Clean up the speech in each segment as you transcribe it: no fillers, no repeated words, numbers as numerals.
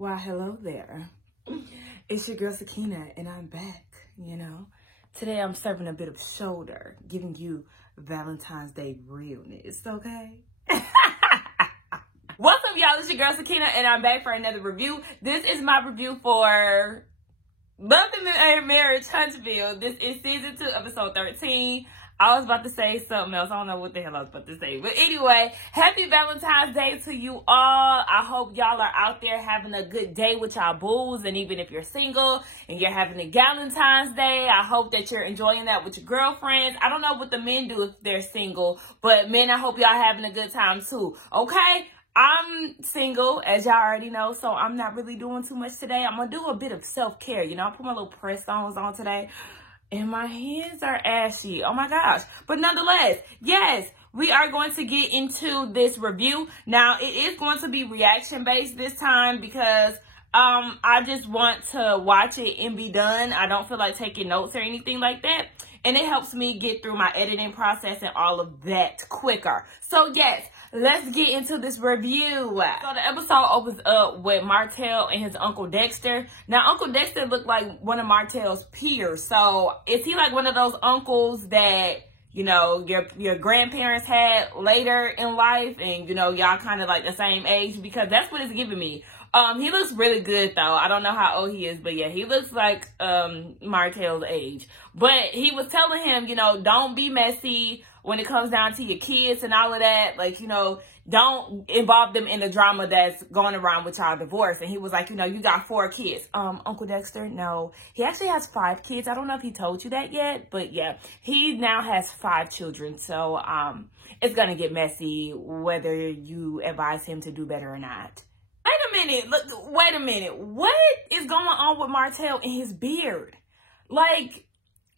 Why, hello there. It's your girl Sakina, and I'm back, Today I'm serving a bit of shoulder, giving you Valentine's Day realness, okay? What's up, y'all? It's your girl Sakina, and I'm back for another review. This is my review for Love and Marriage Huntsville. This is season 2, episode 13. I was about to say something else. I don't know what the hell I was about to say. But anyway, happy Valentine's Day to you all. I hope y'all are out there having a good day with y'all booze. And even if you're single and you're having a Valentine's Day, I hope that you're enjoying that with your girlfriends. I don't know what the men do if they're single. But men, I hope y'all having a good time too. Okay? I'm single, as y'all already know, so I'm not really doing too much today. I'm going to do a bit of self-care. I put my little press-ons on today. And my hands are ashy. Oh my gosh. But nonetheless, yes, we are going to get into this review. Now, it is going to be reaction based this time because I just want to watch it and be done. I don't feel like taking notes or anything like that. And it helps me get through my editing process and all of that quicker. So yes, let's get into this review. So the episode opens up with Martell and his Uncle Dexter. Now, Uncle Dexter looked like one of Martell's peers. So is he like one of those uncles that, your grandparents had later in life and, y'all kind of like the same age? Because that's what it's giving me. He looks really good though. I don't know how old he is, but yeah, he looks like Martell's age. But he was telling him, don't be messy when it comes down to your kids and all of that. Like, don't involve them in the drama that's going around with y'all divorce. And he was like, you got 4 kids. Uncle Dexter, no. He actually has 5 kids. I don't know if he told you that yet, but yeah, he now has 5 children. So it's gonna get messy whether you advise him to do better or not. Wait a minute. What is going on with Martell and his beard? Like,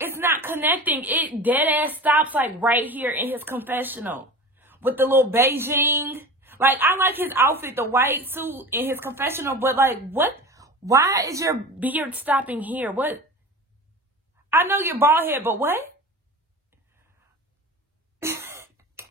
it's not connecting. It dead ass stops like right here in his confessional with the little Beijing. Like, I like his outfit, the white suit in his confessional, but like, what? Why is your beard stopping here? What? I know you're bald head, but what?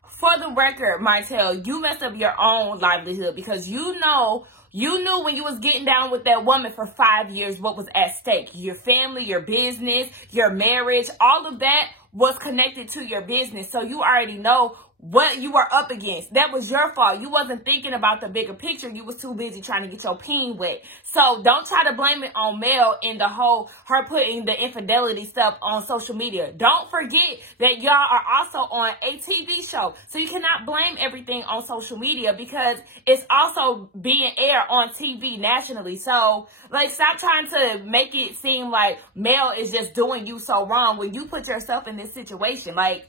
For the record, Martell, you messed up your own livelihood because you knew when you was getting down with that woman for 5 years what was at stake. Your family, your business, your marriage, all of that was connected to your business. So you already know what you were up against. That was your fault. You wasn't thinking about the bigger picture. You was too busy trying to get your peen wet. So don't try to blame it on Mel in the whole her putting the infidelity stuff on social media. Don't forget that y'all are also on a TV show. So you cannot blame everything on social media because it's also being aired on TV nationally. So like, stop trying to make it seem like Mel is just doing you so wrong when you put yourself in this situation. Like,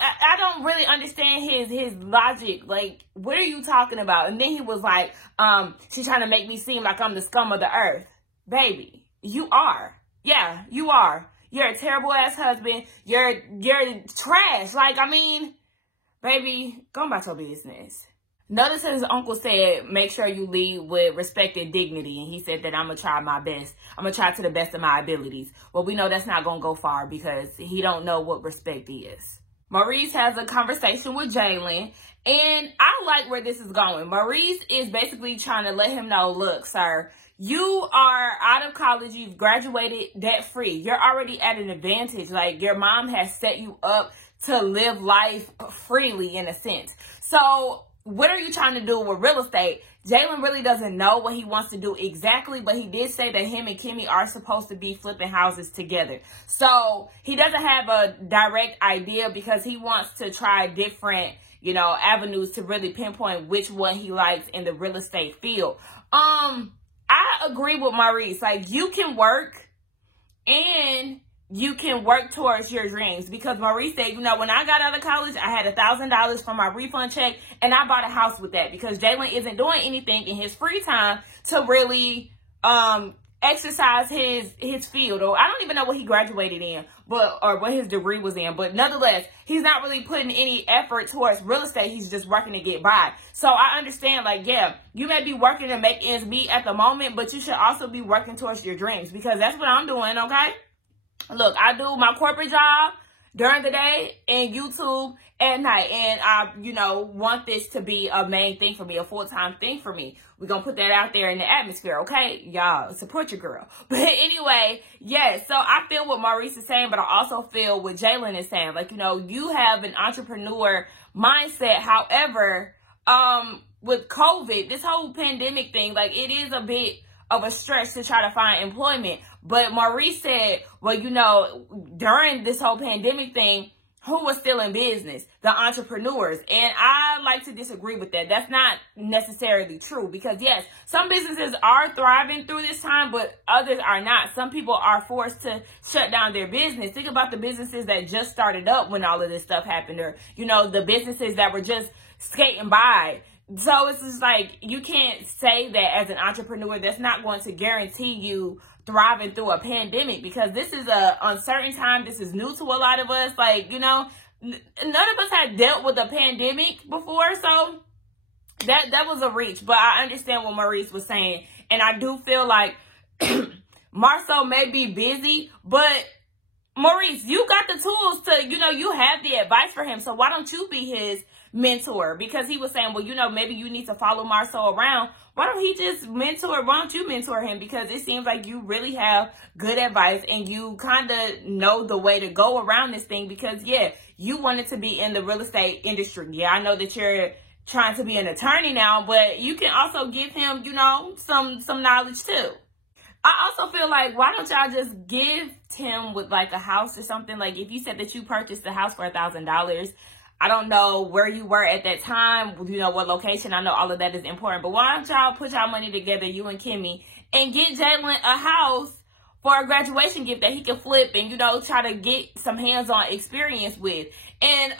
I don't really understand his logic. Like, what are you talking about? And then he was like, she's trying to make me seem like I'm the scum of the earth. Baby, you are. Yeah, you are. You're a terrible ass husband. You're trash. Like, I mean, baby, go about your business. Notice his uncle said, make sure you lead with respect and dignity. And he said that I'm going to try my best. I'm going to try to the best of my abilities. Well, we know that's not going to go far because he don't know what respect is. Maurice has a conversation with Jalen, and I like where this is going. Maurice is basically trying to let him know, look, sir, you are out of college. You've graduated debt-free. You're already at an advantage. Like, your mom has set you up to live life freely in a sense. So what are you trying to do with real estate? Jalen really doesn't know what he wants to do exactly, but he did say that him and Kimmy are supposed to be flipping houses together. So he doesn't have a direct idea because he wants to try different, avenues to really pinpoint which one he likes in the real estate field. I agree with Maurice. Like, you can work and you can work towards your dreams because Maurice said, when I got out of college, I had $1,000 from my refund check and I bought a house with that because Jalen isn't doing anything in his free time to really exercise his field. Or I don't even know what he graduated in, or what his degree was in. But nonetheless, he's not really putting any effort towards real estate. He's just working to get by. So I understand, like, yeah, you may be working to make ends meet at the moment, but you should also be working towards your dreams because that's what I'm doing, okay? Look, I do my corporate job during the day and YouTube at night. And I, want this to be a main thing for me, a full-time thing for me. We're going to put that out there in the atmosphere, okay? Y'all, support your girl. But anyway, yes, so I feel what Maurice is saying, but I also feel what Jalen is saying. Like, you have an entrepreneur mindset. However, with COVID, this whole pandemic thing, like, it is a bit of a stretch to try to find employment. But Maurice said, well, during this whole pandemic thing, who was still in business? The entrepreneurs. And I like to disagree with that. That's not necessarily true, because yes, some businesses are thriving through this time, but others are not. Some people are forced to shut down their business. Think about the businesses that just started up when all of this stuff happened, or, the businesses that were just skating by. So it's just like, you can't say that as an entrepreneur. That's not going to guarantee you thriving through a pandemic, because this is a uncertain time. This is new to a lot of us. Like, none of us had dealt with a pandemic before. So that was a reach, but I understand what Maurice was saying. And I do feel like Marcel may be busy, but Maurice, you got the tools to, you have the advice for him. So why don't you be his mentor? Because he was saying, well, maybe you need to follow Marcel around. Why don't you mentor him? Because it seems like you really have good advice and you kind of know the way to go around this thing, because yeah, you wanted to be in the real estate industry. Yeah, I know that you're trying to be an attorney now, but you can also give him, some knowledge too. I also feel like, why don't y'all just give Tim with like a house or something? Like, if you said that you purchased the house for $1,000, I don't know where you were at that time, what location. I know all of that is important, but why don't y'all put y'all money together, you and Kimmy, and get Jalen a house for a graduation gift that he can flip and, try to get some hands-on experience with. And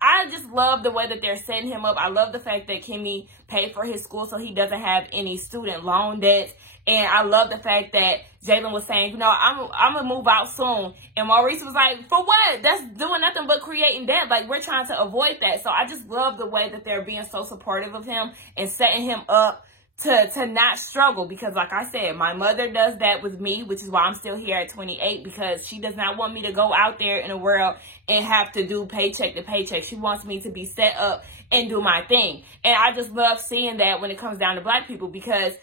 I just love the way that they're setting him up. I love the fact that Kimmy paid for his school so he doesn't have any student loan debts. And I love the fact that Jalen was saying, I'm going to move out soon. And Maurice was like, for what? That's doing nothing but creating debt. Like, we're trying to avoid that. So I just love the way that they're being so supportive of him and setting him up to not struggle. Because like I said, my mother does that with me, which is why I'm still here at 28, because she does not want me to go out there in the world and have to do paycheck to paycheck. She wants me to be set up and do my thing. And I just love seeing that when it comes down to Black people, because,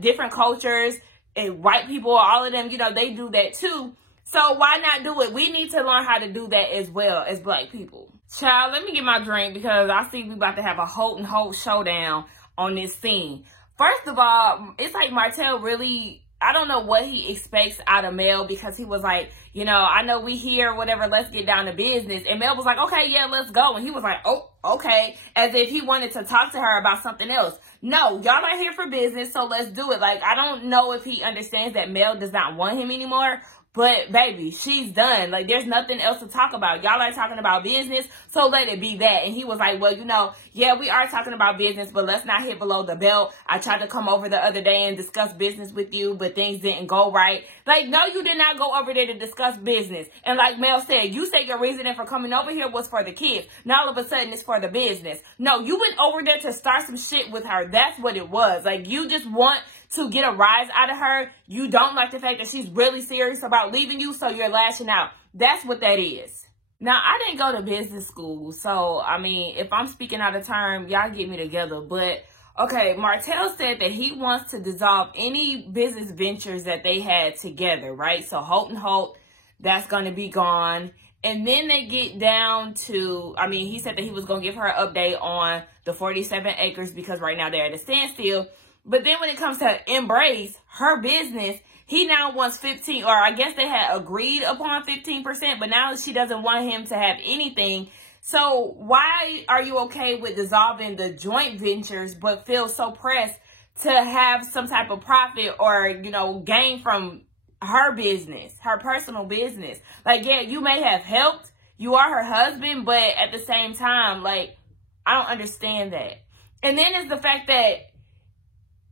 different cultures and white people, all of them, they do that too. So why not do it? We need to learn how to do that as well as Black people. Child, let me get my drink, because I see we about to have a Holt and Holt showdown on this scene. First of all, it's like Martell really, I don't know what he expects out of Mel, because he was like, I know we here, whatever, let's get down to business. And Mel was like, okay, yeah, let's go. And he was like, oh, okay. As if he wanted to talk to her about something else. No, y'all are here for business, so let's do it. Like, I don't know if he understands that Mel does not want him anymore. But baby, she's done. Like, there's nothing else to talk about. Y'all are talking about business, so let it be that. And he was like, well, yeah, we are talking about business, but let's not hit below the belt. I tried to come over the other day and discuss business with you, but things didn't go right. Like, no, you did not go over there to discuss business. And like Mel said, you said your reasoning for coming over here was for the kids. Now all of a sudden it's for the business. No, you went over there to start some shit with her. That's what it was. Like, you just want to get a rise out of her. You don't like the fact that she's really serious about leaving you, so you're lashing out. That's what that is. Now, I didn't go to business school, so, I mean, if I'm speaking out of term, y'all get me together. But, okay, Martell said that he wants to dissolve any business ventures that they had together, right? So, Holt and Holt, that's going to be gone. And then they get down to, I mean, he said that he was going to give her an update on the 47 acres, because right now they're at a standstill. But then when it comes to Embrace, her business, he now wants 15, or I guess they had agreed upon 15%, but now she doesn't want him to have anything. So why are you okay with dissolving the joint ventures, but feel so pressed to have some type of profit or, gain from her business, her personal business? Like, yeah, you may have helped. You are her husband, but at the same time, like, I don't understand that. And then it's the fact that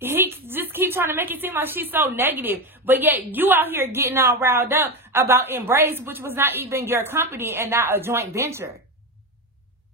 he just keeps trying to make it seem like she's so negative. But yet you out here getting all riled up about Embrace, which was not even your company and not a joint venture.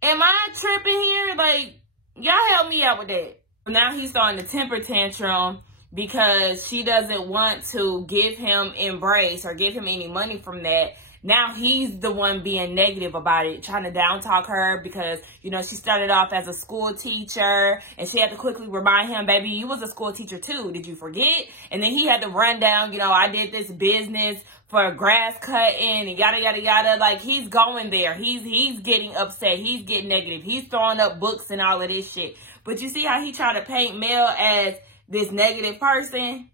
Am I tripping here? Like, y'all help me out with that. Now he's starting to temper tantrum because she doesn't want to give him Embrace or give him any money from that. now he's the one being negative about it, trying to down talk her because, you know, she started off as a school teacher and she had to quickly remind him, baby, you was a school teacher too. Did you forget? And then he had to run down, you know, I did this business for grass cutting and yada, yada, yada. Like, he's going there. He's getting upset. He's getting negative. He's throwing up books and all of this shit. But you see how he tried to paint Mel as this negative person?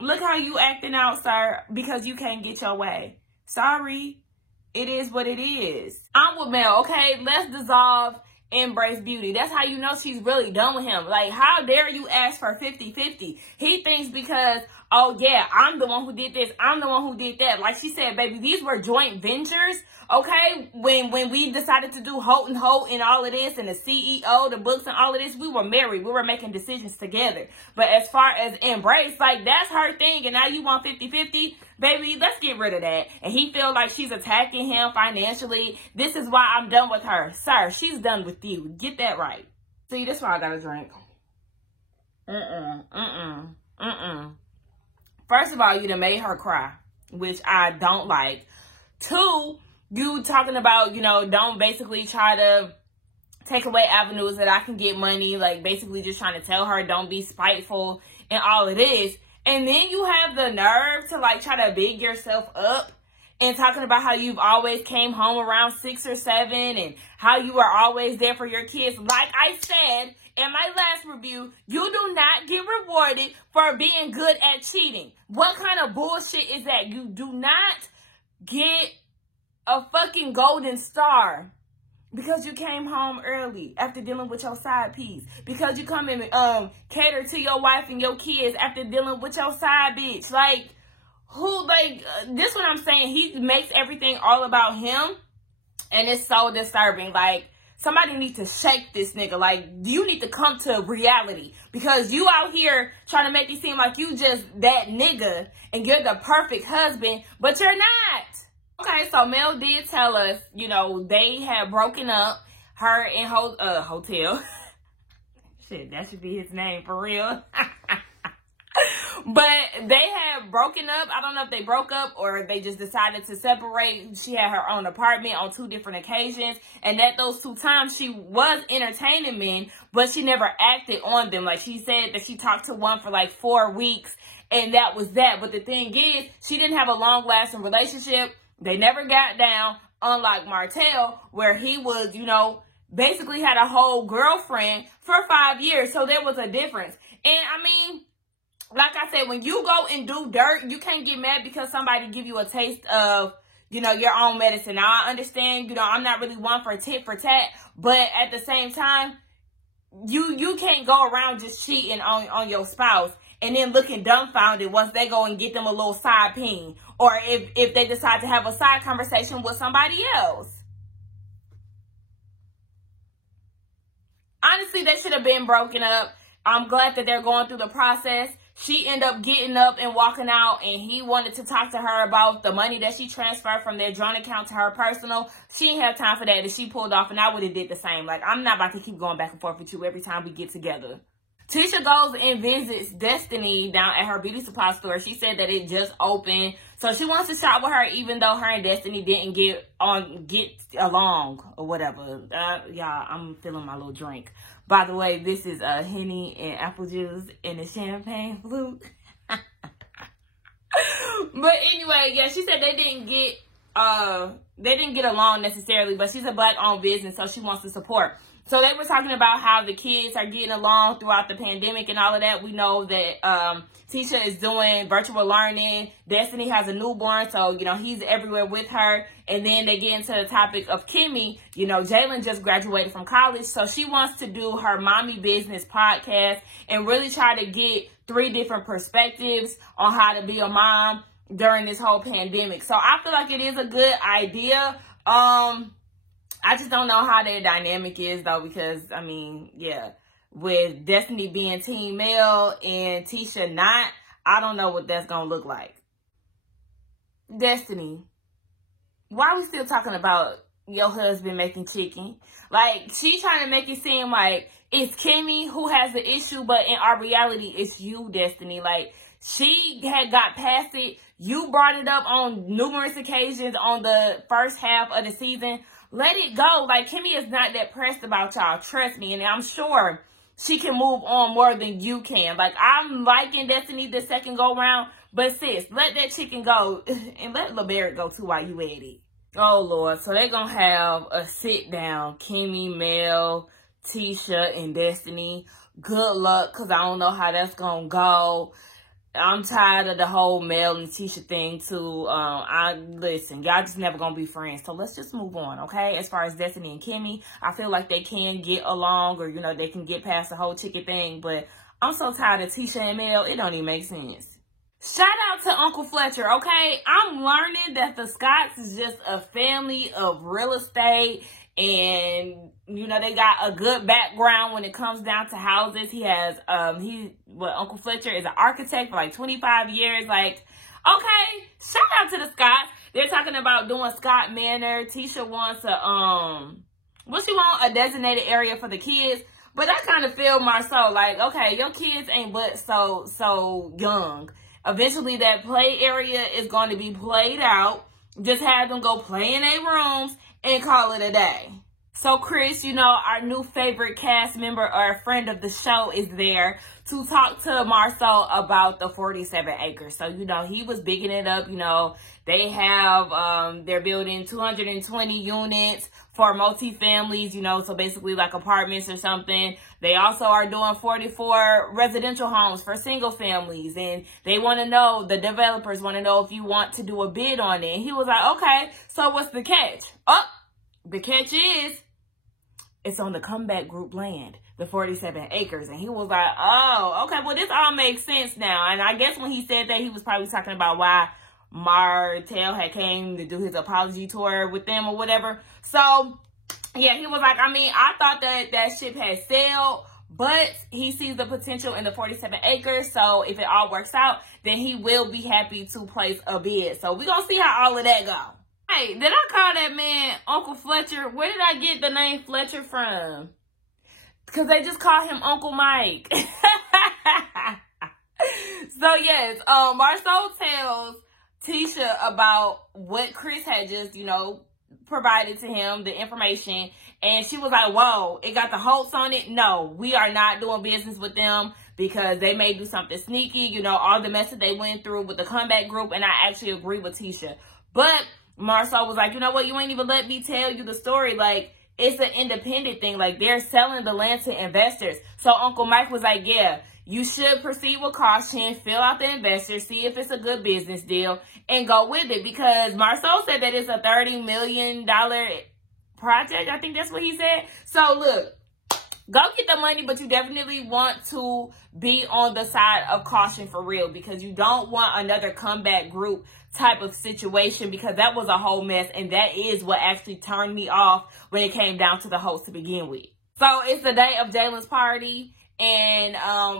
Look how you acting out, sir, because you can't get your way. Sorry. It is what it is. I'm with Mel, okay? Let's dissolve Embrace Beauty. That's how you know she's really done with him. Like, how dare you ask for 50-50? He thinks because, oh yeah, I'm the one who did this, I'm the one who did that. Like she said, baby, these were joint ventures, okay? When we decided to do Holt and Holt and all of this and the CEO, the books and all of this, we were married. We were making decisions together. But as far as Embrace, like, that's her thing, and now you want 50-50? Baby, let's get rid of that. And he feels like she's attacking him financially. This is why I'm done with her. Sir, she's done with you. Get that right. See, this is why I got a drink. First of all, you done made her cry, which I don't like. Two, you talking about, you know, don't basically try to take away avenues that I can get money. Like, basically just trying to tell her don't be spiteful and all of this. And then you have the nerve to, like, try to big yourself up and talking about how you've always came home around 6 or 7 and how you are always there for your kids. Like I said in my last review, you do not get rewarded for being good at cheating. What kind of bullshit is that? You do not get a fucking golden star because you came home early after dealing with your side piece. Because you come and cater to your wife and your kids after dealing with your side bitch. Like, who, like, this what I'm saying. He makes everything all about him. And it's so disturbing. Like, somebody needs to shake this nigga. Like, you need to come to reality. Because you out here trying to make it seem like you just that nigga. And you're the perfect husband. But you're not. Okay, so Mel did tell us, you know, they had broken up, her and Hotel. Shit, that should be his name for real. But they had broken up. I don't know if they broke up or they just decided to separate. She had her own apartment on 2 different occasions. And at those 2 times, she was entertaining men, but she never acted on them. Like, she said that she talked to one for like 4 weeks, and that was that. But the thing is, she didn't have a long-lasting relationship. They never got down, unlike Martell, where he was, you know, basically had a whole girlfriend for 5 years. So there was a difference. And I mean, like I said, when you go and do dirt, you can't get mad because somebody give you a taste of, you know, your own medicine. Now, I understand, you know, I'm not really one for tit for tat, but at the same time, you can't go around just cheating on your spouse and then looking dumbfounded once they go and get them a little side ping. Or if they decide to have a side conversation with somebody else. Honestly, they should have been broken up. I'm glad that they're going through the process. She ended up getting up and walking out, and he wanted to talk to her about the money that she transferred from their joint account to her personal. She didn't have time for that, and she pulled off, and I would have did the same. Like, I'm not about to keep going back and forth with you every time we get together. Tisha goes and visits Destiny down at her beauty supply store. She said that it just opened. So she wants to shop with her even though her and Destiny didn't get along or whatever. Y'all, I'm feeling my little drink. By the way, this is Henny and apple juice and a champagne flute. But anyway, yeah, she said they didn't get along necessarily, but she's a Black-owned business, so she wants to support. So they were talking about how the kids are getting along throughout the pandemic and all of that. We know that Tisha is doing virtual learning. Destiny has a newborn, so, you know, he's everywhere with her. And then they get into the topic of Kimmy. You know, Jalen just graduated from college, so she wants to do her Mommy Business podcast and really try to get 3 different perspectives on how to be a mom during this whole pandemic. So I feel like it is a good idea. I just don't know how their dynamic is, though, because, I mean, yeah, with Destiny being Team Mel and Tisha not, I don't know what that's going to look like. Destiny, why are we still talking about your husband making chicken? Like, she's trying to make it seem like it's Kimmy who has the issue, but in our reality, it's you, Destiny. Like, She had got past it. You brought it up on numerous occasions on the first half of the season. Let it go. Like, Kimmy is not that pressed about y'all. Trust me. And I'm sure she can move on more than you can. Like, I'm liking Destiny the second go round. But sis, let that chicken go. And let LeBarrett go too while you at it. Oh, Lord. So they're going to have a sit down. Kimmy, Mel, Tisha, and Destiny. Good luck, because I don't know how that's going to go. I'm tired of the whole Mel and Tisha thing too. Listen, y'all just never gonna be friends. So let's just move on, okay? As far as Destiny and Kimmy, I feel like they can get along, or, you know, they can get past the whole chicken thing. But I'm so tired of Tisha and Mel. It don't even make sense. Shout out to Uncle Fletcher, okay? I'm learning that the Scotts is just a family of real estate. And, you know, they got a good background when it comes down to houses. He has, Uncle Fletcher is an architect for like 25 years. Like, okay, shout out to the Scotts. They're talking about doing Scott Manor. Tisha wants a designated area for the kids. But I kind of feel Marceau, like, okay, your kids ain't but so young. Eventually that play area is going to be played out. Just have them go play in their rooms and call it a day. So Chris, you know, our new favorite cast member or friend of the show is there to talk to Marceau about the 47 acres. So, you know, he was bigging it up. You know, they have, they're building 220 units for multi-families, you know, so basically like apartments or something. They also are doing 44 residential homes for single families. And they want to know, the developers want to know if you want to do a bid on it. And he was like, okay, so what's the catch? Oh, the catch is, it's on the Comeback Group land, the 47 acres. And he was like, oh, okay, well, this all makes sense now. And I guess when he said that, he was probably talking about why Martell had came to do his apology tour with them or whatever. So, yeah, he was like, I mean, I thought that ship had sailed, but he sees the potential in the 47 acres. So if it all works out, then he will be happy to place a bid. So we're going to see how all of that go. Hey, did I call that man Uncle Fletcher? Where did I get the name Fletcher from? Because they just call him Uncle Mike. So, yes, Marceau tells Tisha about what Chris had just, you know, provided to him, the information. And she was like, whoa, it got the Holtz on it? No, we are not doing business with them because they may do something sneaky. You know, all the mess that they went through with the Comeback Group. And I actually agree with Tisha. But Marceau was like, you know what? You ain't even let me tell you the story. Like, it's an independent thing. Like, they're selling the land to investors. So Uncle Mike was like, yeah, you should proceed with caution, fill out the investors, see if it's a good business deal, and go with it. Because Marceau said that it's a $30 million project. I think that's what he said. So, look, go get the money, but you definitely want to be on the side of caution for real, because you don't want another Comeback Group type of situation, because that was a whole mess, and that is what actually turned me off when it came down to the host to begin with. So it's the day of Jalen's party, and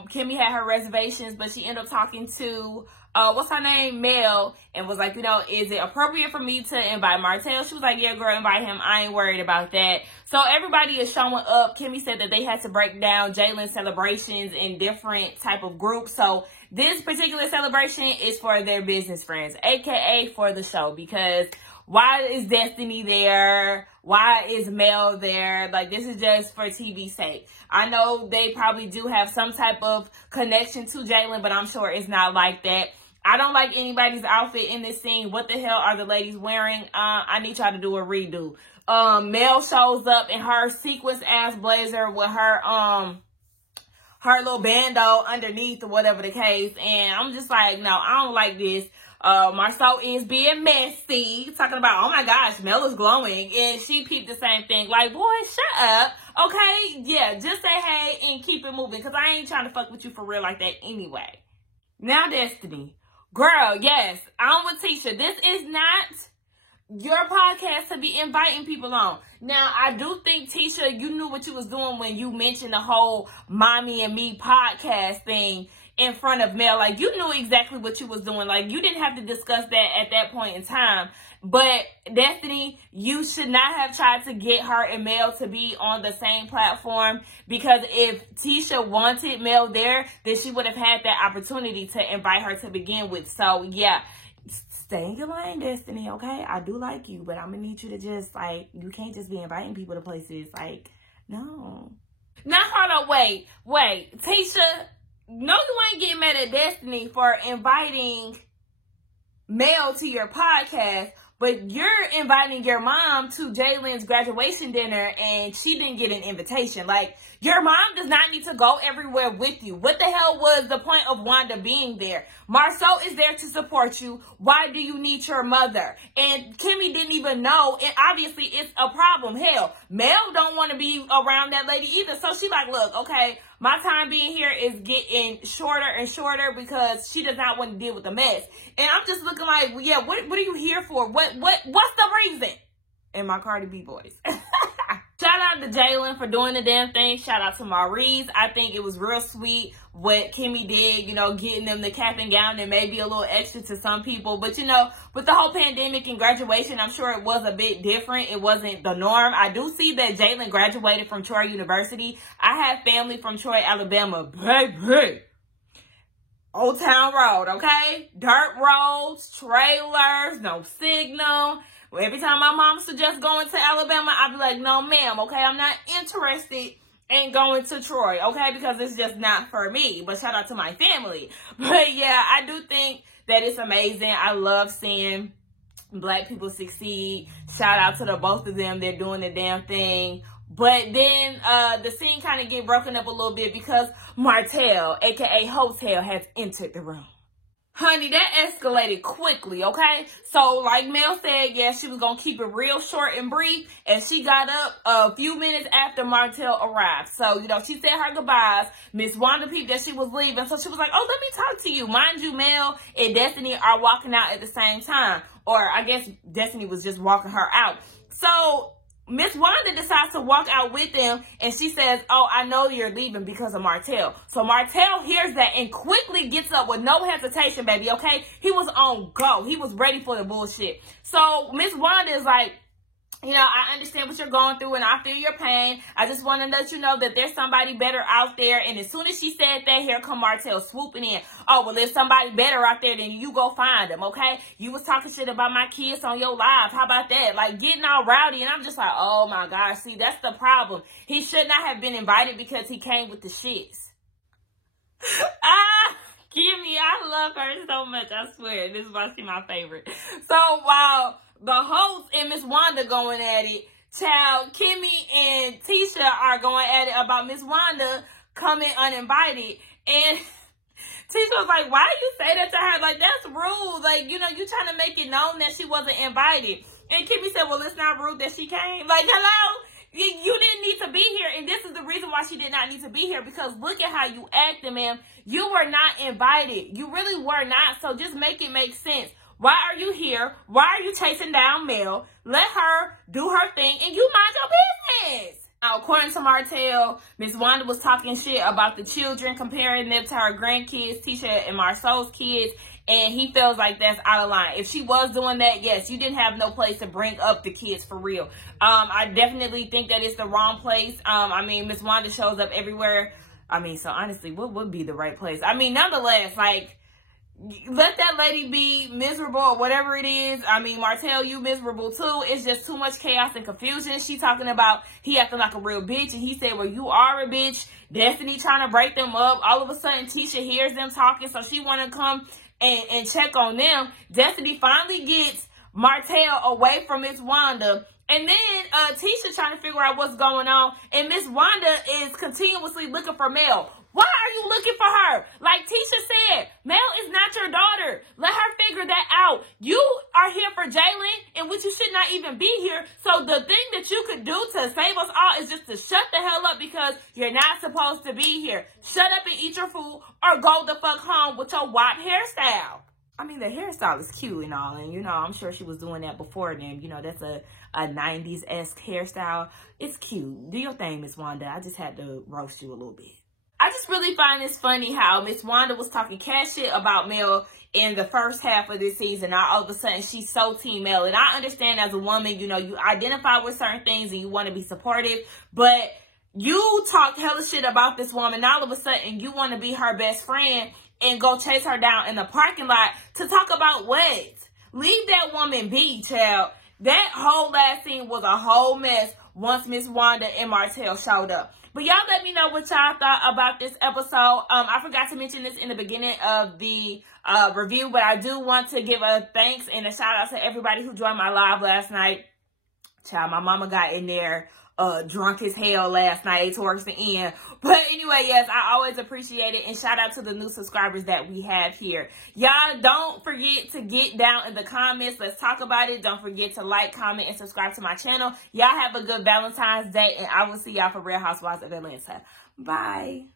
Kimmy had her reservations, but she ended up talking to what's her name, Mel, and was like, you know, is it appropriate for me to invite Martell? She was like, yeah, girl, invite him. I ain't worried about that. So everybody is showing up. Kimmy said that they had to break down Jalen's celebrations in different type of groups. So this particular celebration is for their business friends, aka for the show, because why is Destiny there? Why is Mel there? Like, this is just for TV's sake. I know they probably do have some type of connection to Jalen, but I'm sure it's not like that. I don't like anybody's outfit in this scene. What the hell are the ladies wearing? I need y'all to do a redo. Mel shows up in her sequence ass blazer with her little bandeau underneath or whatever the case. And I'm just like, no, I don't like this. Marceau is being messy, talking about, oh my gosh, Mel is glowing. And she peeped the same thing. Like, boy, shut up. Okay, yeah, just say hey and keep it moving, because I ain't trying to fuck with you for real like that anyway. Now, Destiny. Girl, yes, I'm with Tisha. This is not your podcast to be inviting people on. Now, I do think, Tisha, you knew what you was doing when you mentioned the whole Mommy and Me podcast thing in front of Mel. Like, you knew exactly what you was doing. Like, you didn't have to discuss that at that point in time. But Destiny, you should not have tried to get her and Mel to be on the same platform, because if Tisha wanted Mel there, then she would have had that opportunity to invite her to begin with. So yeah, stay in your lane, Destiny, okay? I do like you, but I'm gonna need you to just, like, you can't just be inviting people to places. Like, no. Now, hold on, wait. Tisha, no, you ain't getting mad at Destiny for inviting Mel to your podcast, but you're inviting your mom to Jalen's graduation dinner and she didn't get an invitation. Like, your mom does not need to go everywhere with you. What the hell was the point of Wanda being there? Marceau is there to support you. Why do you need your mother? And Kimmy didn't even know, and obviously it's a problem. Hell, Mel don't want to be around that lady either. So she like, look, okay, my time being here is getting shorter and shorter because she does not want to deal with the mess. And I'm just looking like, yeah, what are you here for? What's the reason? In my Cardi B voice. Shout out to Jalen for doing the damn thing. Shout out to Maurice. I think it was real sweet what Kimmy did, you know, getting them the cap and gown and maybe a little extra to some people. But, you know, with the whole pandemic and graduation, I'm sure it was a bit different. It wasn't the norm. I do see that Jalen graduated from Troy University. I have family from Troy, Alabama. Baby. Old Town Road, okay? Dirt roads, trailers, no signal. Well, every time my mom suggests going to Alabama, I'd be like, no, ma'am, okay? I'm not interested in going to Troy, okay? Because it's just not for me. But shout out to my family. But yeah, I do think that it's amazing. I love seeing Black people succeed. Shout out to the both of them. They're doing the damn thing. But then the scene kind of get broken up a little bit because Martell, aka Hotel, has entered the room. Honey, that escalated quickly, okay? So, like Mel said, yeah, she was going to keep it real short and brief. And she got up a few minutes after Martell arrived. So, you know, she said her goodbyes. Miss Wanda peeped that she was leaving. So, she was like, oh, let me talk to you. Mind you, Mel and Destiny are walking out at the same time. Or, I guess Destiny was just walking her out. So, Miss Wanda decides to walk out with them, and she says, oh, I know you're leaving because of Martell. So Martell hears that and quickly gets up with no hesitation, baby, okay? He was on go. He was ready for the bullshit. So Miss Wanda is like, you know, I understand what you're going through and I feel your pain. I just want to let you know that there's somebody better out there. And as soon as she said that, here come Martell swooping in. Oh, well, there's somebody better out there, then you go find them, okay? You was talking shit about my kids on your live. How about that? Like, getting all rowdy. And I'm just like, oh, my gosh. See, that's the problem. He should not have been invited because he came with the shits. Kimmy, I love her so much. I swear. This is why she's my favorite. So, while the host and Miss Wanda going at it, child, Kimmy and Tisha are going at it about Miss Wanda coming uninvited. And Tisha was like, why do you say that to her? Like, that's rude. Like, you know, you trying to make it known that she wasn't invited. And Kimmy said, well, it's not rude that she came. Like, hello? You didn't need to be here. And this is the reason why she did not need to be here. Because look at how you acted, ma'am. You were not invited. You really were not. So just make it make sense. Why are you here? Why are you chasing down Mel? Let her do her thing and you mind your business. Now, according to Martell, Miss Wanda was talking shit about the children, comparing them to her grandkids, Tisha and Marceau's kids, and he feels like that's out of line. If she was doing that, yes, you didn't have no place to bring up the kids for real. I definitely think that it's the wrong place. I mean, Miss Wanda shows up everywhere. I mean, so honestly, what would be the right place? I mean, nonetheless, like, let that lady be miserable or whatever it is. I mean, Martell, you miserable too. It's just too much chaos and confusion. She talking about he acting like a real bitch. And he said, well, you are a bitch. Destiny trying to break them up. All of a sudden, Tisha hears them talking. So she want to come and check on them. Destiny finally gets Martell away from Miss Wanda. And then Tisha trying to figure out what's going on. And Miss Wanda is continuously looking for Mel. Why are you looking for her? Like Tisha said, Mel is not your daughter. Let her figure that out. You are here for Jalen, in which you should not even be here. So the thing that you could do to save us all is just to shut the hell up because you're not supposed to be here. Shut up and eat your food or go the fuck home with your WAP hairstyle. I mean, the hairstyle is cute and all, and, you know, I'm sure she was doing that before then. You know, that's a 90s-esque hairstyle. It's cute. Do your thing, Miss Wanda. I just had to roast you a little bit. I just really find this funny how Miss Wanda was talking cash shit about Mel in the first half of this season. Now, all of a sudden, she's so Team Mel. And I understand as a woman, you know, you identify with certain things and you want to be supportive. But you talk hella shit about this woman. Now, all of a sudden, you want to be her best friend and go chase her down in the parking lot to talk about what? Leave that woman be, child. That whole last scene was a whole mess once Miss Wanda and Martell showed up. But y'all let me know what y'all thought about this episode. I forgot to mention this in the beginning of the review, but I do want to give a thanks and a shout out to everybody who joined my live last night. Child, my mama got in there drunk as hell last night towards the end. But anyway, yes, I always appreciate it. And shout out to the new subscribers that we have here. Y'all don't forget to get down in the comments. Let's talk about it. Don't forget to like, comment, and subscribe to my channel. Y'all have a good Valentine's Day. And I will see y'all for Real Housewives of Atlanta. Bye.